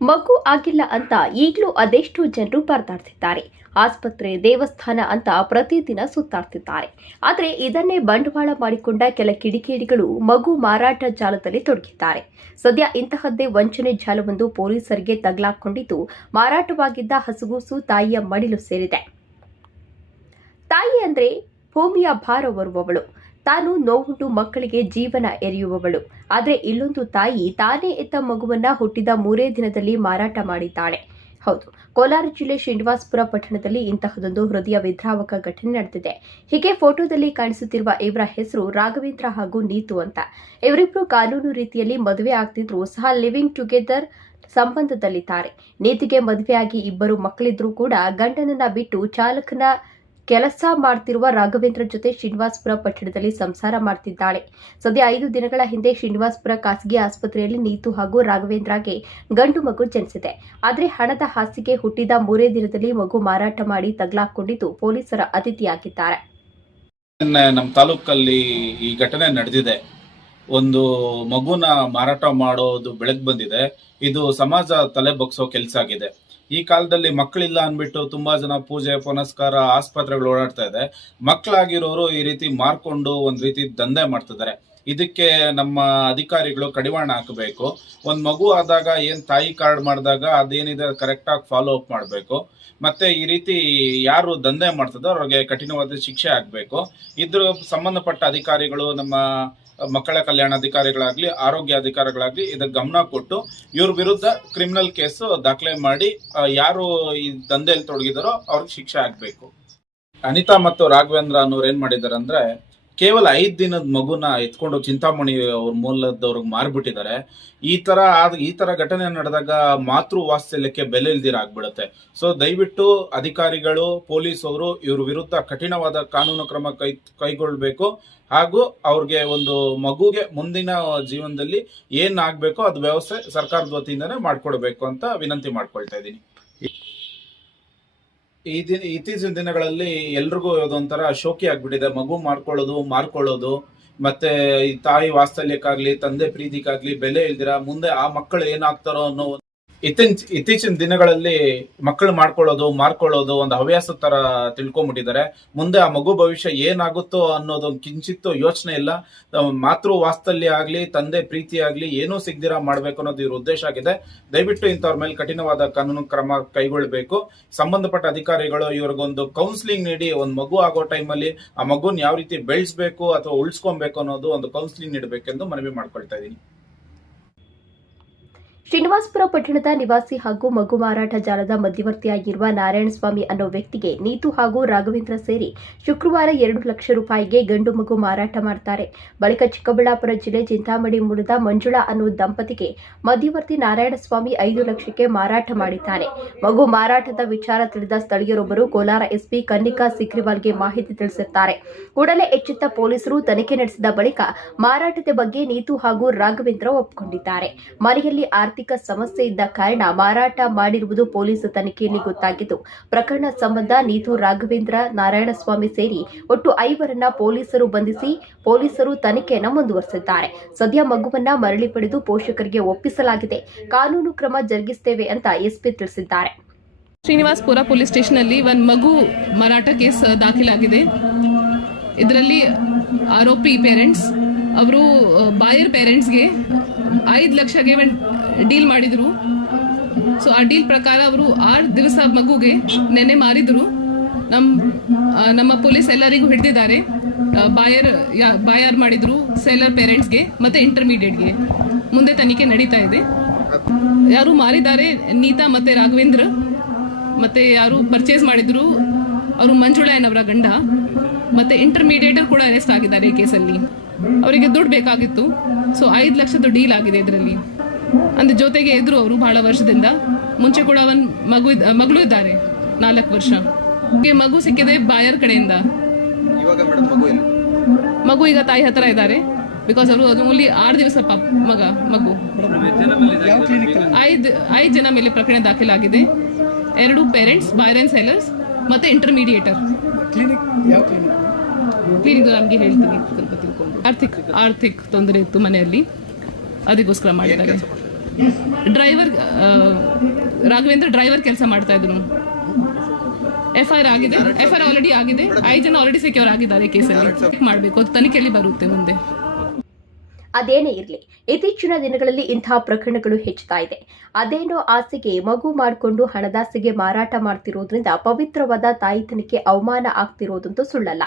ಮಗು ಆಗಿಲ್ಲ ಅಂತ ಈಗಲೂ ಅದೆಷ್ಟೋ ಜನರು ಪರದಾಡ್ತಿದ್ದಾರೆ. ಆಸ್ಪತ್ರೆ, ದೇವಸ್ಥಾನ ಅಂತ ಪ್ರತಿದಿನ ಸುತ್ತಾಡ್ತಿದ್ದಾರೆ. ಆದರೆ ಇದನ್ನೇ ಬಂಡವಾಳ ಮಾಡಿಕೊಂಡ ಕೆಲ ಕಿಡಿಕೇಡಿಗಳು ಮಗು ಮಾರಾಟ ಜಾಲದಲ್ಲಿ ತೊಡಗಿದ್ದಾರೆ. ಸದ್ಯ ಇಂತಹದ್ದೇ ವಂಚನೆ ಜಾಲವೊಂದು ಪೊಲೀಸರಿಗೆ ತಗಲಾಕೊಂಡಿದ್ದು ಮಾರಾಟವಾಗಿದ್ದ ಹಸುಗೂಸು ತಾಯಿಯ ಮಡಿಲು ಸೇರಿದೆ. ತಾಯಿ ಅಂದ್ರೆ ಭೂಮಿಯ ಭಾರ ಹೊರುವವಳು ತಾನು ನೋವುಂಟು ಮಕ್ಕಳಿಗೆ ಜೀವನ ಎರೆಯುವವಳು. ಆದರೆ ಇಲ್ಲೊಂದು ತಾಯಿ ತಾನೇ ಎತ್ತ ಮಗುವನ್ನ ಹುಟ್ಟಿದ ಮೂರೇ ದಿನದಲ್ಲಿ ಮಾರಾಟ ಮಾಡಿದ್ದಾಳೆ. ಹೌದು, ಕೋಲಾರ ಜಿಲ್ಲೆ ಶ್ರೀನಿವಾಸಪುರ ಪಟ್ಟಣದಲ್ಲಿ ಇಂತಹದೊಂದು ಹೃದಯ ವಿದ್ರಾವಕ ಘಟನೆ ನಡೆದಿದೆ. ಹೀಗೆ ಫೋಟೋದಲ್ಲಿ ಕಾಣಿಸುತ್ತಿರುವ ಇವರ ಹೆಸರು ರಾಘವೇಂದ್ರ ಹಾಗೂ ನೀತು ಅಂತ. ಇವರಿಬ್ರು ಕಾನೂನು ರೀತಿಯಲ್ಲಿ ಮದುವೆ ಆಗ್ತಿದ್ರು, ಸಹ ಲಿವಿಂಗ್ ಟುಗೆದರ್ ಸಂಬಂಧದಲ್ಲಿದ್ದಾರೆ. ನೀತಿಗೆ ಮದುವೆಯಾಗಿ ಇಬ್ಬರು ಮಕ್ಕಳಿದ್ರೂ ಕೂಡ ಗಂಡನನ್ನ ಬಿಟ್ಟು ಚಾಲಕನ ಕೆಲಸ ಮಾಡ್ತಿರುವ ರಾಘವೇಂದ್ರ ಜೊತೆ ಶ್ರೀನಿವಾಸ್ಪುರ ಪಟ್ಟಣದಲ್ಲಿ ಸಂಸಾರ ಮಾಡ್ತಿದ್ದಾಳೆ. ಸದ್ಯ ಐದು ದಿನಗಳ ಹಿಂದೆ ಶ್ರೀನಿವಾಸ್ಪುರ ಖಾಸಗಿ ಆಸ್ಪತ್ರೆಯಲ್ಲಿ ನೀತು ಹಾಗೂ ರಾಘವೇಂದ್ರಗೆ ಗಂಡು ಮಗು ಜನಿಸಿದೆ. ಆದರೆ ಹಣದ ಹಾಸಿಗೆ ಹುಟ್ಟಿದ ಮೂರೇ ದಿನದಲ್ಲಿ ಮಗು ಮಾರಾಟ ಮಾಡಿ ತಗಲಾಕೊಂಡಿದ್ದು ಪೊಲೀಸರ ಅತಿಥಿಯಾಗಿದ್ದಾರೆ. ನಮ್ಮ ತಾಲೂಕಲ್ಲಿ ಈ ಘಟನೆ ನಡೆದಿದೆ. ಒಂದು ಮಗುನ ಮಾರಾಟ ಮಾಡೋದು ಬೆಳಗ್ ಬಂದಿದೆ. ಇದು ಸಮಾಜ ತಲೆ ಬಗ್ಸೋ ಕೆಲಸ ಆಗಿದೆ. ಈ ಕಾಲದಲ್ಲಿ ಮಕ್ಕಳಿಲ್ಲ ಅಂದ್ಬಿಟ್ಟು ತುಂಬಾ ಜನ ಪೂಜೆ, ಪುನಸ್ಕಾರ, ಆಸ್ಪತ್ರೆಗಳು ಓಡಾಡ್ತಾ ಇದೆ. ಮಕ್ಕಳಾಗಿರೋರು ಈ ರೀತಿ ಮಾರ್ಕೊಂಡು ಒಂದ್ ರೀತಿ ದಂಧೆ ಮಾಡ್ತಿದ್ದಾರೆ. ಇದಕ್ಕೆ ನಮ್ಮ ಅಧಿಕಾರಿಗಳು ಕಡಿವಾಣ ಹಾಕಬೇಕು. ಒಂದು ಮಗು ಆದಾಗ ಏನ್ ತಾಯಿ ಕಾರ್ಡ್ ಮಾಡಿದಾಗ ಅದೇನಿದೆ ಕರೆಕ್ಟಾಗಿ ಫಾಲೋ ಅಪ್ ಮಾಡಬೇಕು. ಮತ್ತೆ ಈ ರೀತಿ ಯಾರು ದಂಧೆ ಮಾಡ್ತದೋ ಅವ್ರಿಗೆ ಕಠಿಣವಾದ ಶಿಕ್ಷೆ ಆಗ್ಬೇಕು. ಇದ್ರ ಸಂಬಂಧಪಟ್ಟ ಅಧಿಕಾರಿಗಳು ನಮ್ಮ ಮಕ್ಕಳ ಕಲ್ಯಾಣ ಅಧಿಕಾರಿಗಳಾಗ್ಲಿ, ಆರೋಗ್ಯ ಅಧಿಕಾರಿಗಳಾಗ್ಲಿ ಇದಕ್ಕೆ ಗಮನ ಕೊಟ್ಟು ಇವ್ರ ವಿರುದ್ಧ ಕ್ರಿಮಿನಲ್ ಕೇಸು ದಾಖಲೆ ಮಾಡಿ ಯಾರು ಈ ದಂಧೆಯಲ್ಲಿ ತೊಡಗಿದಾರೋ ಅವ್ರಿಗೆ ಶಿಕ್ಷೆ ಆಗ್ಬೇಕು. ಅನಿತಾ ಮತ್ತು ರಾಘವೇಂದ್ರ ಅನ್ನೋರು ಏನ್ ಮಾಡಿದಾರೆ ಅಂದ್ರೆ ಕೇವಲ ಐದು ದಿನದ ಮಗುನ ಎತ್ಕೊಂಡು ಚಿಂತಾಮಣಿ ಅವ್ರ ಮೂಲದವ್ರಿಗೆ ಮಾರ್ಬಿಟ್ಟಿದ್ದಾರೆ ಈ ತರ ಆದ, ಈ ತರ ಘಟನೆ ನಡೆದಾಗ ಮಾತೃ ವಾತ್ಸಲ್ಯಕ್ಕೆ ಬೆಲೆ ಇಲ್ದಿರ ಆಗ್ಬಿಡುತ್ತೆ. ಸೊ ದಯವಿಟ್ಟು ಅಧಿಕಾರಿಗಳು, ಪೊಲೀಸ್ ಅವರು ಇವ್ರ ವಿರುದ್ಧ ಕಠಿಣವಾದ ಕಾನೂನು ಕ್ರಮ ಕೈ, ಕೈಗೊಳ್ಬೇಕು. ಹಾಗೂ ಅವ್ರಿಗೆ ಒಂದು ಮಗುಗೆ ಮುಂದಿನ ಜೀವನದಲ್ಲಿ ಏನ್ ಆಗ್ಬೇಕೋ ಅದು ವ್ಯವಸ್ಥೆ ಸರ್ಕಾರದ ವತಿಯಿಂದನೇ ಮಾಡ್ಕೊಡ್ಬೇಕು ಅಂತ ವಿನಂತಿ ಮಾಡ್ಕೊಳ್ತಾ ಇದ್ದೀನಿ. ಈ ದಿನ, ಇತ್ತೀಚಿನ ದಿನಗಳಲ್ಲಿ ಎಲ್ರಿಗೂ ಒಂಥರ ಶೋಕಿ ಆಗ್ಬಿಟ್ಟಿದೆ. ಮಗು ಮಾಡ್ಕೊಳ್ಳೋದು ಮಾರ್ಕೊಳ್ಳೋದು, ಮತ್ತೆ ಈ ತಾಯಿ ವಾತ್ಸಲ್ಯಕ್ಕಾಗ್ಲಿ, ತಂದೆ ಪ್ರೀತಿಗಾಗ್ಲಿ ಬೆಲೆ ಇಲ್ದಿರ ಮುಂದೆ ಆ ಮಕ್ಕಳು ಏನಾಗ್ತಾರೋ ಅನ್ನೋ ಇತ್ತೀಚ ಇತ್ತೀಚಿನ ದಿನಗಳಲ್ಲಿ ಮಕ್ಕಳು ಮಾಡ್ಕೊಳ್ಳೋದು, ಮಾರ್ಕೊಳ್ಳೋದು ಒಂದು ಹವ್ಯಾಸ ತರ ತಿಳ್ಕೊಂಡ್ಬಿಟ್ಟಿದ್ದಾರೆ ಮುಂದೆ ಆ ಮಗು ಭವಿಷ್ಯ ಏನಾಗುತ್ತೋ ಅನ್ನೋದು ಕಿಂಚಿತ್ತು ಯೋಚನೆ ಇಲ್ಲ. ಮಾತೃ ವಾಸ್ತಲ್ಯ ಆಗ್ಲಿ, ತಂದೆ ಪ್ರೀತಿ ಆಗ್ಲಿ ಏನೂ ಸಿಗ್ದಿರಾ ಮಾಡ್ಬೇಕು ಅನ್ನೋದು ಇವ್ರ ಉದ್ದೇಶ ಆಗಿದೆ. ದಯವಿಟ್ಟು ಇಂಥವ್ರ ಮೇಲೆ ಕಠಿಣವಾದ ಕಾನೂನು ಕ್ರಮ ಕೈಗೊಳ್ಳಬೇಕು. ಸಂಬಂಧಪಟ್ಟ ಅಧಿಕಾರಿಗಳು ಇವ್ರಿಗೊಂದು ಕೌನ್ಸಿಲಿಂಗ್ ನೀಡಿ ಒಂದು ಮಗು ಆಗೋ ಟೈಮಲ್ಲಿ ಆ ಮಗುನ ಯಾವ ರೀತಿ ಬೆಳೆಸ್ಬೇಕು ಅಥವಾ ಉಳಿಸ್ಕೊಬೇಕು ಅನ್ನೋದು ಒಂದು ಕೌನ್ಸಿಲಿಂಗ್ ನೀಡಬೇಕೆಂದು ಮನವಿ ಮಾಡ್ಕೊಳ್ತಾ ಇದ್ದೀನಿ. ಶ್ರೀನಿವಾಸಪುರ ಪಟ್ಟಣದ ನಿವಾಸಿ ಹಾಗೂ ಮಗು ಮಾರಾಟ ಜಾಲದ ಮಧ್ಯವರ್ತಿಯಾಗಿರುವ ನಾರಾಯಣಸ್ವಾಮಿ ಅನ್ನೋ ವ್ಯಕ್ತಿಗೆ ನೀತು ಹಾಗೂ ರಾಘವೇಂದ್ರ ಸೇರಿ ಶುಕ್ರವಾರ ಎರಡು ಲಕ್ಷ ರೂಪಾಯಿಗೆ ಗಂಡು ಮಗು ಮಾರಾಟ ಮಾಡ್ತಾರೆ. ಬಳಿಕ ಚಿಕ್ಕಬಳ್ಳಾಪುರ ಜಿಲ್ಲೆ ಚಿಂತಾಮಣಿ ಮೂಲದ ಮಂಜುಳಾ ಅನ್ನೋ ದಂಪತಿಗೆ ಮಧ್ಯವರ್ತಿ ನಾರಾಯಣಸ್ವಾಮಿ ಐದು ಲಕ್ಷಕ್ಕೆ ಮಾರಾಟ ಮಾಡಿದ್ದಾನೆ. ಮಗು ಮಾರಾಟದ ವಿಚಾರ ತಿಳಿದ ಸ್ಥಳೀಯರೊಬ್ಬರು ಕೋಲಾರ ಎಸ್ಪಿ ಕನ್ನಿಕಾ ಸಿಕ್ರಿವಾಲ್ಗೆ ಮಾಹಿತಿ ತಿಳಿಸುತ್ತಾರೆ ಕೂಡಲೇ ಎಚ್ಚೆತ್ತ ಪೊಲೀಸರು ತನಿಖೆ ನಡೆಸಿದ ಬಳಿಕ ಮಾರಾಟದ ಬಗ್ಗೆ ನೀತು ಹಾಗೂ ರಾಘವೇಂದ್ರ ಒಪ್ಪಿಕೊಂಡಿದ್ದಾರೆ ಮನೆಯಲ್ಲಿ ಆರ್ಥಿಕ ಸಮಸ್ಯೆ ಇದ್ದ ಕಾರಣ ಮಾರಾಟ ಮಾಡಿರುವುದು ಪೊಲೀಸ್ ತನಿಖೆಯಲ್ಲಿ ಗೊತ್ತಾಗಿದ್ದು, ಪ್ರಕರಣ ಸಂಬಂಧ ನೀತು ರಾಘವೇಂದ್ರ ನಾರಾಯಣಸ್ವಾಮಿ ಸೇರಿ ಒಟ್ಟು ಐವರನ್ನ ಪೊಲೀಸರು ಬಂಧಿಸಿ ಪೊಲೀಸರು ತನಿಖೆಯನ್ನು ಮುಂದುವರೆಸಿದ್ದಾರೆ. ಸದ್ಯ ಮಗುವನ್ನ ಮರಳಿ ಪಡೆದು ಪೋಷಕರಿಗೆ ಒಪ್ಪಿಸಲಾಗಿದೆ. ಕಾನೂನು ಕ್ರಮ ಜರುಗಿಸುತ್ತೇವೆ ಅಂತ ಎಸ್ಪಿ ತಿಳಿಸಿದ್ದಾರೆ. ಶ್ರೀನಿವಾಸ್ಪುರ ಪೊಲೀಸ್ ಸ್ಟೇಷನ್ನಲ್ಲಿ ಒಂದು ಮಗು ಮಾರಾಟ ಕೇಸ್ ದಾಖಲಾಗಿದೆ. ಇದರಲ್ಲಿ ಆರೋಪಿ ಪೇರೆಂಟ್ಸ್ ಅವರು ಬಾಯರ್ ಪೇರೆಂಟ್ಸ್ಗೆ ಐದು ಲಕ್ಷಗೆ ಒಂದು ಡೀಲ್ ಮಾಡಿದರು. ಸೊ ಆ ಡೀಲ್ ಪ್ರಕಾರ ಅವರು ಆರು ದಿವಸ ಮಗುಗೆ ನೆನ್ನೆ ಮಾರಿದರು. ನಮ್ಮ ನಮ್ಮ ಪೊಲೀಸ್ ಎಲ್ಲರಿಗೂ ಹಿಡಿದಿದ್ದಾರೆ. ಬಾಯರ್ ಬಾಯರ್ ಮಾಡಿದರು ಸೆಲ್ಲರ್ ಪೇರೆಂಟ್ಸ್ಗೆ ಮತ್ತು ಇಂಟರ್ಮೀಡಿಯೇಟ್ಗೆ. ಮುಂದೆ ತನಿಖೆ ನಡೀತಾ ಇದೆ. ಯಾರು ಮಾರಿದ್ದಾರೆ, ನೀತಾ ಮತ್ತು ರಾಘವೇಂದ್ರ, ಮತ್ತೆ ಯಾರು ಪರ್ಚೇಸ್ ಮಾಡಿದ್ರು, ಅವರು ಮಂಜುಳಯ್ಯನವರ ಗಂಡ, ಮತ್ತೆ ಇಂಟರ್ಮೀಡಿಯೇಟರ್ ಕೂಡ ಅರೆಸ್ಟ್ ಆಗಿದ್ದಾರೆ ಈ ಕೇಸಲ್ಲಿ ಅವರಿಗೆ ದುಡ್ಡು ಬೇಕಾಗಿತ್ತು. ಸೊ ಐದು ಲಕ್ಷದ ಡೀಲ್ ಆಗಿದೆ ಇದರಲ್ಲಿ. ಅಂದ್ರೆ ಜೊತೆಗೆ ಇದ್ರು ಅವರು ಬಹಳ ವರ್ಷದಿಂದ. ಮುಂಚೆ ಕೂಡ ಅವನ್ ಮಗು ಮಗಳು ಇದ್ದಾರೆ ನಾಲ್ಕು ವರ್ಷ. ಮಗು ಸಿಕ್ಕಿದೆ ಬಾಯರ್ ಕಡೆಯಿಂದ. ಮಗು ಈಗ ತಾಯಿ ಹತ್ರ ಇದ್ದಾರೆ. ಬಿಕಾಸ್ ಅವರು ಅದು ಓನ್ಲಿ ಆರು ದಿವಸ ಪಾಪ ಮಗ ಮಗು. ಐದು ಐದು ಜನ ಮೇಲೆ ಪ್ರಕರಣ ದಾಖಲಾಗಿದೆ. ಎರಡು ಪೇರೆಂಟ್ಸ್ ಬಾಯರ್ ಸೆಲರ್ಸ್ ಮತ್ತೆ ಇಂಟರ್ಮೀಡಿಯೇಟರ್ ಕ್ಲಿನಿಕ್ ನಮಗೆ ಹೇಳ್ತೀನಿ ಸ್ವಲ್ಪ ತಿಳ್ಕೊಂಡು. ಆರ್ಥಿಕ ಆರ್ಥಿಕ ತೊಂದರೆ ಇತ್ತು ಮನೆಯಲ್ಲಿ. ಅದಕ್ಕೋಸ್ಕರ ಮಾಡಿದ್ದಾರೆ ಡ್ರೈವರ್ ರಾಘವೇಂದ್ರ ಡ್ರೈವರ್ ಕೆಲಸ ಮಾಡ್ತಾ ಇದ್ರು. ಎಫ್ ಐ ಆರ್ ಆಗಿದೆ. ಎಫ್ ಐ ಆರ್ ಆಲ್ರೆಡಿ ಆಗಿದೆ. ಐದು ಜನ ಆಲ್ರೆಡಿ ಸೆಕ್ಯೂರ್ ಆಗಿದ್ದಾರೆ ಕೇಸಲ್ಲಿ ಚೆಕ್ ಮಾಡಬೇಕು. ಅದು ತನಿಖೆಯಲ್ಲಿ ಬರುತ್ತೆ ಮುಂದೆ. ಅದೇನೇ ಇರಲಿ ಇತ್ತೀಚಿನ ದಿನಗಳಲ್ಲಿ ಇಂತಹ ಪ್ರಕರಣಗಳು ಹೆಚ್ಚುತ್ತಾ ಇದೆ. ಅದೇನೋ ಆಸೆಗೆ ಮಗು ಮಾಡಿಕೊಂಡು ಹಣದಾಸೆಗೆ ಮಾರಾಟ ಮಾಡ್ತಿರೋದ್ರಿಂದ ಪವಿತ್ರವಾದ ತಾಯಿತನಕ್ಕೆ ಅವಮಾನ ಆಗ್ತಿರೋದಂತೂ ಸುಳ್ಳಲ್ಲ.